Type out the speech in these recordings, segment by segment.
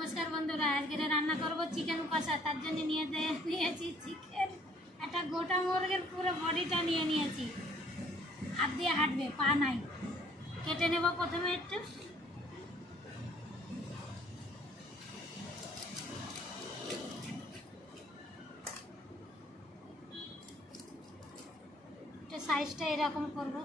নমস্কার বন্ধুরা, আজকে রান্না করব চিকেন কষা। তার জন্য নিয়েছি চিকেন, একটা গোটা মুরগির পুরো বডিটা নিয়ে নিয়েছি। হাত দিয়ে হাঁটবে, পা নাই। কেটে নেব প্রথমে একটু সাইজটা এরকম করব।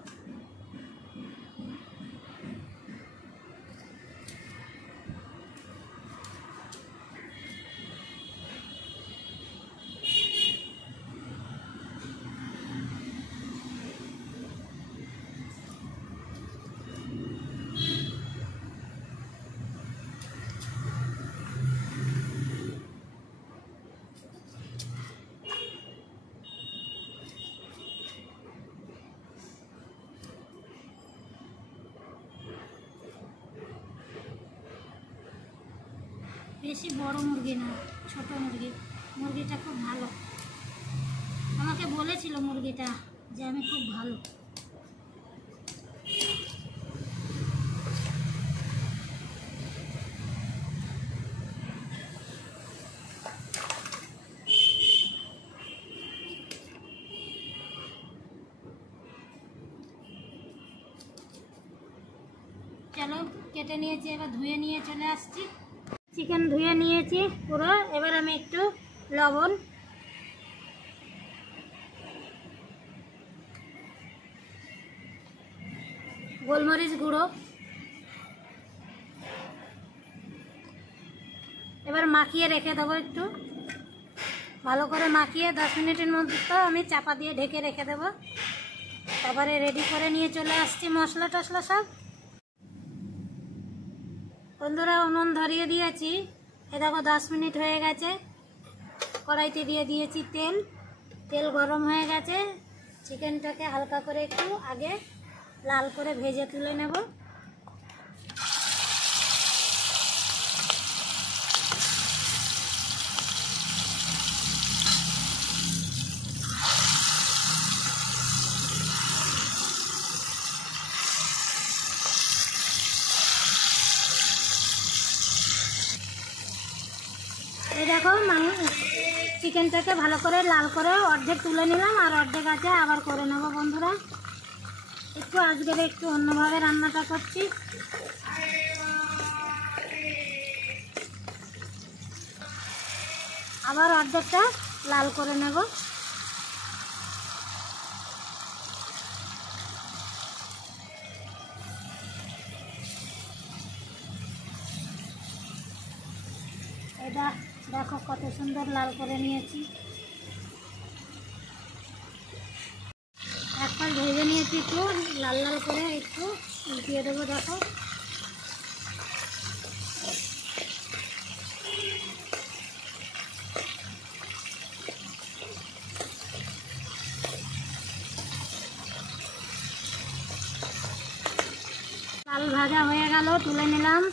বেশি বড় মুরগি না, ছোট মুরগি। মুরগিটা খুব ভালো, আমাকে বলেছিল মুরগিটা যে আমি খুব ভালো। চলো কেটে নিয়েছি, এবার ধুয়ে নিয়ে চলে আসছি। চিকেন ধুয়ে নিয়েছি পুরো। এবার আমি একটু লবণ, গোলমরিচ গুঁড়ো, এবার মাখিয়ে রেখে দেবো। একটু ভালো করে মাখিয়ে 10 মিনিটের মধ্যে তো আমি চাপা দিয়ে ঢেকে রেখে দেবো। তারপরে রেডি করে নিয়ে চলে আসছি মশলা টশলা সব। বন্ধুরা, উনুন ধরিয়ে দিয়েছি। এ দেখো 10 মিনিট হয়ে গেছে। কড়াইতে দিয়ে দিয়েছি তেল। তেল গরম হয়ে গেছে। চিকেনটাকে হালকা করে একটু আগে লাল করে ভেজে তুলে নেব। এই দেখো চিকেনটাকে ভালো করে লাল করে অর্ধেক তুলে নিলাম, আর অর্ধেক আছে আবার করে নেব। বন্ধুরা, একটু আজকের একটু অন্যভাবে রান্নাটা করছি। আবার অর্ধেকটা লাল করে নেব। এটা দেখো কত সুন্দর লাল করে নিয়েছি। একবার ভেজে নিয়েছি, একটু লাল লাল করে একটু উল্টিয়ে দেবো। দেখো লাল ভাজা হয়ে গেল, তুলে নিলাম।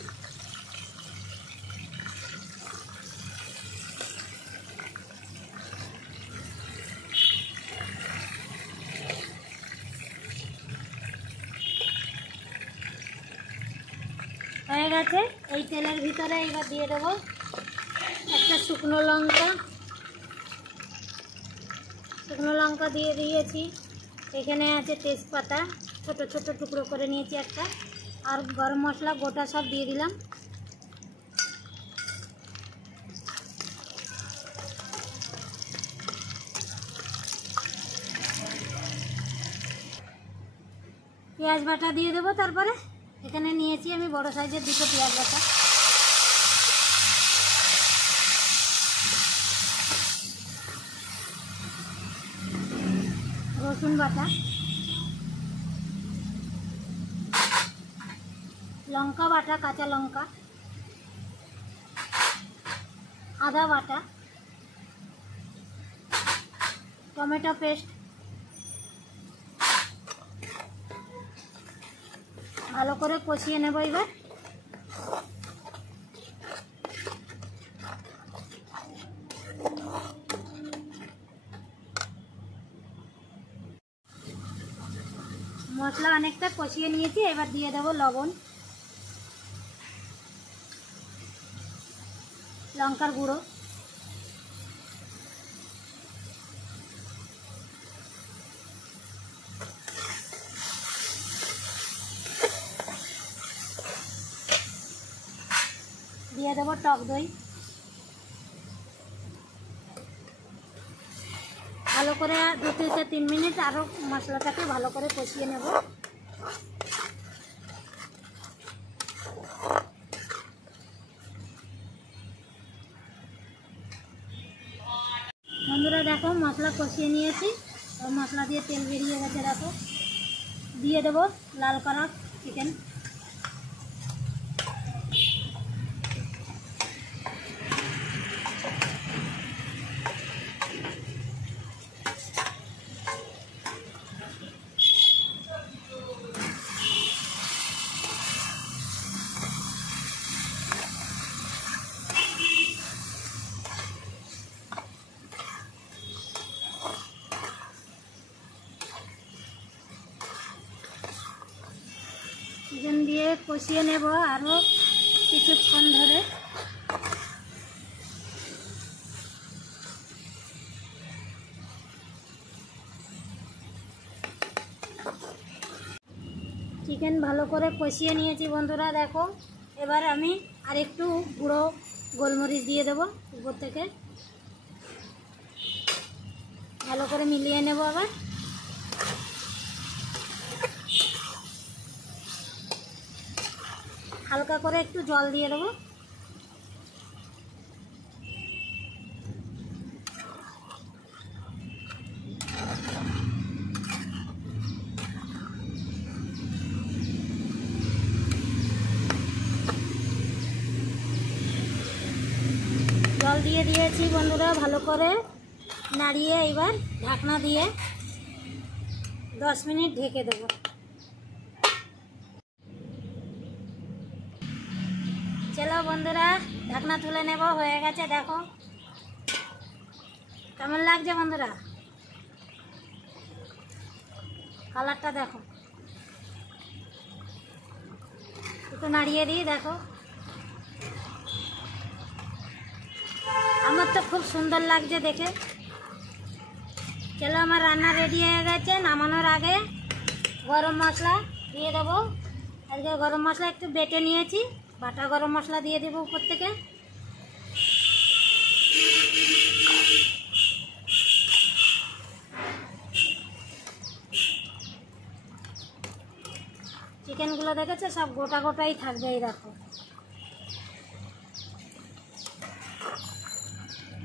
হয়ে গেছে। এই তেলের ভিতরে এবার দিয়ে দেবো একটা শুকনো লঙ্কা। শুকনো লঙ্কা দিয়ে দিয়েছি। এখানে আছে তেজপাতা, ছোট ছোট টুকরো করে নিয়েছি একটা, আর গরম মশলা গোটা সব দিয়ে দিলাম। পেঁয়াজ বাটা দিয়ে দেবো। তারপরে এখানে নিয়েছি আমি বড় সাইজের 2টো পেঁয়াজ বাটা, রসুন বাটা, লঙ্কা বাটা, কাঁচা লঙ্কা, আদা বাটা, টমেটো পেস্ট। ভালো করে কষিয়ে নেব। এবার মশলা অনেকটা কষিয়ে নিয়েছি, এবার দিয়ে দেবো লবণ। লঙ্কার গুঁড়ো, দিয়ে দেবো টক দই। ভালো করে 2 থেকে 3 মিনিট আরও মশলাটাকে ভালো করে কষিয়ে নেব। বন্ধুরা দেখো মশলা কষিয়ে নিয়েছি, মশলা দিয়ে তেল বেরিয়ে গেছে। দেখো দিয়ে দেবো লাল করা চিকেন। চিকেন দিয়ে কষিয়ে নেব আরও কিছুক্ষণ ধরে। চিকেন ভালো করে কষিয়ে নিয়েছি বন্ধুরা। দেখো এবার আমি আরেকটু গুঁড়ো গোলমরিচ দিয়ে দেবো উপর থেকে, ভালো করে মিলিয়ে নেব। আবার হালকা করে একটু জল দিয়ে দেবো। জল দিয়ে দিয়েছি বন্ধুরা, ভালো করে নাড়িয়ে এবার ঢাকনা দিয়ে 10 মিনিট ঢেকে দেবো। চলো বন্ধুরা ঢাকনা তুলে নেব, হয়ে গেছে। দেখো কেমন লাগছে বন্ধুরা, কালারটা দেখো। একটু নাড়িয়ে দিই। দেখো আমার তো খুব সুন্দর লাগছে দেখে। চলো আমার রান্না রেডি হয়ে গেছে। নামানোর আগে গরম মশলা দিয়ে দেবো। আজকে গরম মশলা একটু বেটে নিয়েছি, বাটা গরম মশলা দিয়ে দেবো উপর থেকে। চিকেনগুলো দেখেছে সব গোটা গোটাই থাকবে, এই দেখো।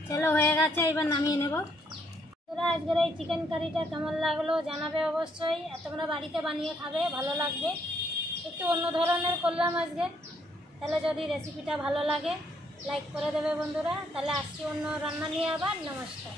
চলো হয়ে গেছে, এবার নামিয়ে নেব। আজকের এই চিকেন কারিটা কেমন লাগলো জানাবে অবশ্যই। আর তোমরা বাড়িতে বানিয়ে খাবে, ভালো লাগবে। একটু অন্য ধরনের করলাম আজকে। তাহলে যদি রেসিপিটা ভালো লাগে লাইক করে দেবে বন্ধুরা। তাহলে আসছি অন্য রান্না নিয়ে আবার। নমস্কার।